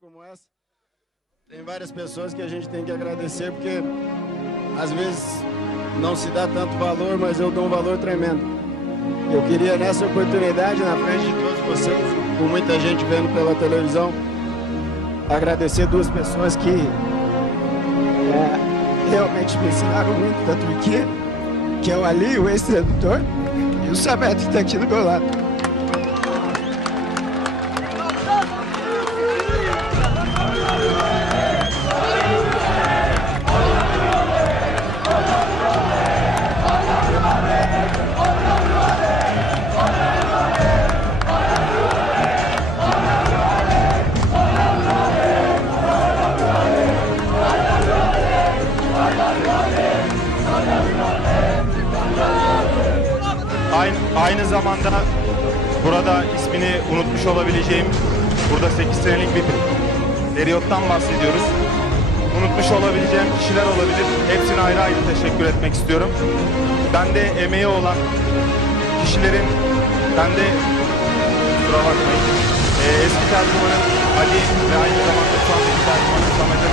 como essa, tem várias pessoas que a gente tem que agradecer, porque às vezes não se dá tanto valor, mas eu dou um valor tremendo. Eu queria nessa oportunidade, na frente de todos vocês, com muita gente vendo pela televisão, agradecer duas pessoas que é, realmente me ensinaram muito da Turquia, que é o Ali, o ex-tradutor, e o Samet, que está aqui do meu lado. Aynı, aynı zamanda burada ismini unutmuş olabileceğim burada 8 senelik bir periyottan bahsediyoruz. Unutmuş olabileceğim kişiler olabilir. Hepsine ayrı ayrı teşekkür etmek istiyorum. Ben de emeği olan kişilerin ben de kusura bakmayın. Ee, eski tercümanım Ali ve aynı zamanda şu andaki tercümanım Samet'e